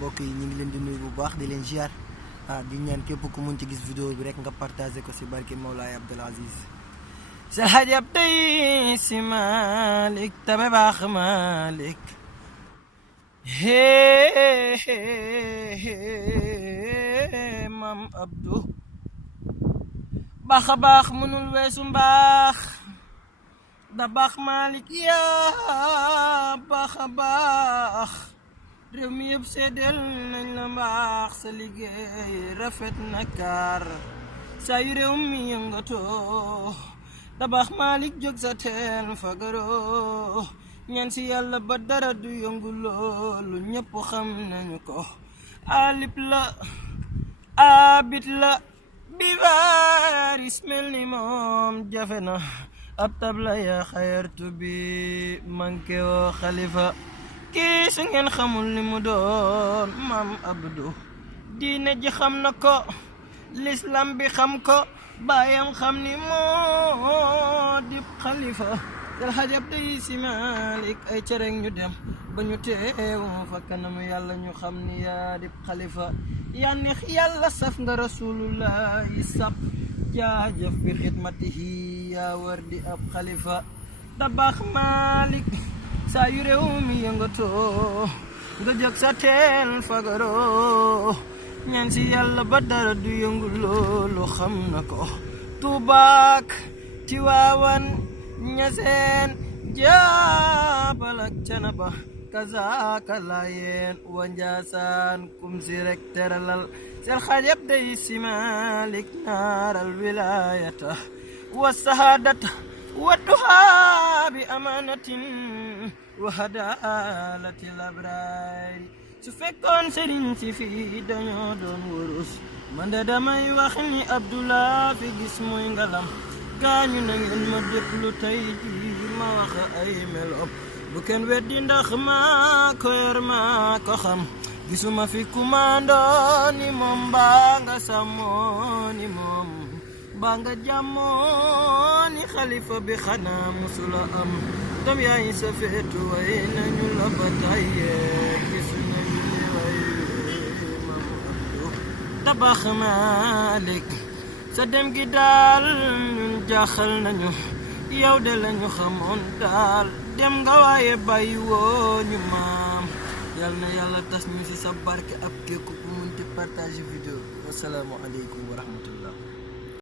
mbokk yi ñu ngi leen di nuyu bu baax di leen ziar di ñaan képp ku mun ci gis vidéo bi rek nga partagé ko si barke Mawlaay Abdul Aziz Seydi El Hadji Abdou Sy Malick tabe baax Malick Maam Abdou baax a baax mënul weesu mbaax da baax Malick yaa baax a baax réew mi yëpp seedeel nañ la mbaax sa liggéey rafet na kaar saa yu réew mi yëngatoo da baax Malick jóg sa teen fagaroo ñaan si yàlla ba dara du yëngu loolu ñëpp xam nañu ko alip la abit la bi varis mel ni moom jafe na ab tabla ya xayartu bi manqué woo xalifa kii su ngeen xamul li mu doon Maam Abdou diine ji xam na ko l'islam bi xam ko baayam xam ni moo di xalifa El Hadji Abdou Sy Malick ay cereng ñu dem ba ñu teew fa kanamu yàlla ñu xam ni yaa di xalifa yaa neex yàlla saf nga rasulullah yi sab jaajëf bi xidmatihi yaa war di ab xalifa da baax Malick saa yu réew mi yëngatoo nga jóg sa teen fagaroo ñaan si yàlla ba dara du yëngu loolu xam na ko Tuubaak Tiwaawan Ñaseen Jaabal ak Canaba kazaaka Laayeen wa Njaasaan kum si rek teralal Seydi El Hadji Abdou Sy Malick naaral wilaayata wa sahaadata wa duhaa bi amaanatin wa hadaalati labraari su fekkoon sëriñ si fii dañoo doon wurus man de damay wax ni Abdullah fi gis muy ngalam gaañu na ngeen ma déglu tey ji ma wax ay meloom bu kenn weddi ndax maa ko yor maa ko xam gisuma fi kumando ni moom mbaa nga sàmmoo ni moom mbaa nga jàmmoo ni xalifa bi xanaa musula am dam yaay sa feetu way nañu la ba tayyee gisu nañu ni way Maam Abdou tabax Malick sa dem gi daal ñun jaaxal nañu yow de lañu xamoon daal dem nga waaye bàyyi woo ñu maam yal na yàlla tas ñu ci sa barke ab képp ku mun ci partage vidéo wasalaamu aleykum